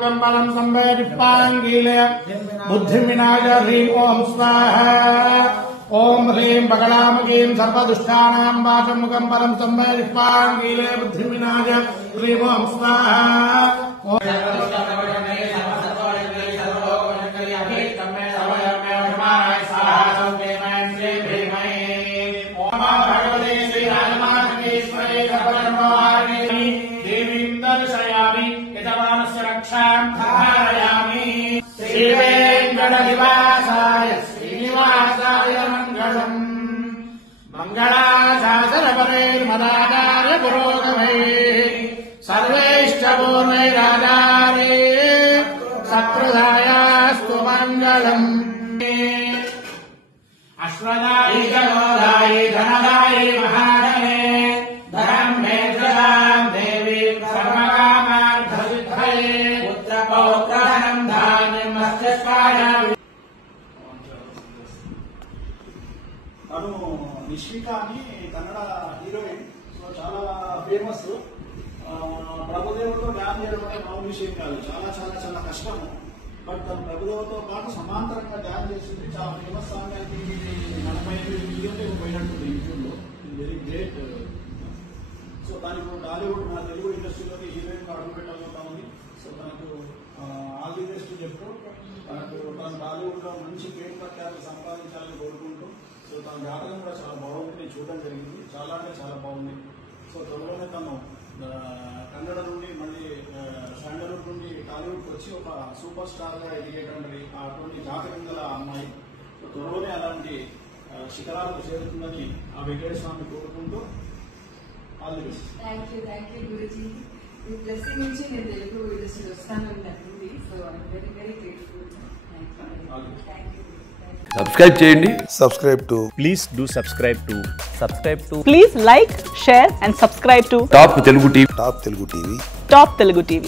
बलम संवेदिष्पांगीले बुद्धिविनाय ह्रीं ओम स्वाहा ओम ह्रीं बगलामुखीं सर्वदुष्टानां वाचमुखं बलम संवेदिष्पांगीले बुद्धिविनाय ह्रीं ओम स्वाहा श्रीनिवासाय मंगलम् मंगलाशासनपरैर्मदाचार्य पुरोगमैः सर्वैष्टपूर्णैराचार्ये शत्रुधायास्तु मंगलम् अश्वदायि जनोदायि धनदायि महाधने धर्मेन्द्रदां देवी सर्वकामार्थसिद्धये पुत्रपौत्रधनं धान्यं मत्स्यस्वाय తను నిష్విక అని కన్నడ హీరోయిన్. సో చాలా ఫేమస్. ప్రభుదేవుతో డ్యాన్స్ చేయడం అంటే మామూలు విషయం కాదు, చాలా చాలా చాలా కష్టము. బట్ తను ప్రభుదేవతో పాటు సమాంతరంగా డ్యాన్స్ చేసింది. చాలా ఫేమస్ సాంగ్. అది 45 మిలియన్లు పోయినట్టుంది యూట్యూబ్లో. Very great. సో తను ఇప్పుడు టాలీవుడ్ మన తెలుగు ఇండస్ట్రీలోకి హీరోయిన్ అడుగు పెట్టాలనుకుంటా ఉంది. సో తనకు ఆల్ ది బెస్ట్ చెప్తూ తను టాలీవుడ్లో మంచి పేరు ప్రఖ్యాతులు సంపాదించాలని కోరుకుంటూ. సో తన జాతకం కూడా చాలా బాగుంది, నేను చూడడం జరిగింది. చాలా అంటే చాలా బాగుంది. సో త్వరలోనే తను కన్నడ నుండి మళ్ళీ శాండల్వుడ్ నుండి టాలీవుడ్కి వచ్చి ఒక సూపర్ స్టార్గా ఎదిగేటువంటి అటువంటి జాతకం గల అమ్మాయి. సో త్వరలోనే అలాంటి శిఖరాలకు చేరుతుందని ఆ వెంకటేశ్వర స్వామి కోరుకుంటూ all the best. Thank you Guruji. ఈ బ్లెస్సింగ్ నుంచి నేను తెలుగు ఇండస్ట్రీ వస్తానని నమ్మింది. So I'm very very grateful. Thank you. Subscribe చేయండి. Please do subscribe to. Please like, share and subscribe to top Telugu TV. Top Telugu TV. Top Telugu TV.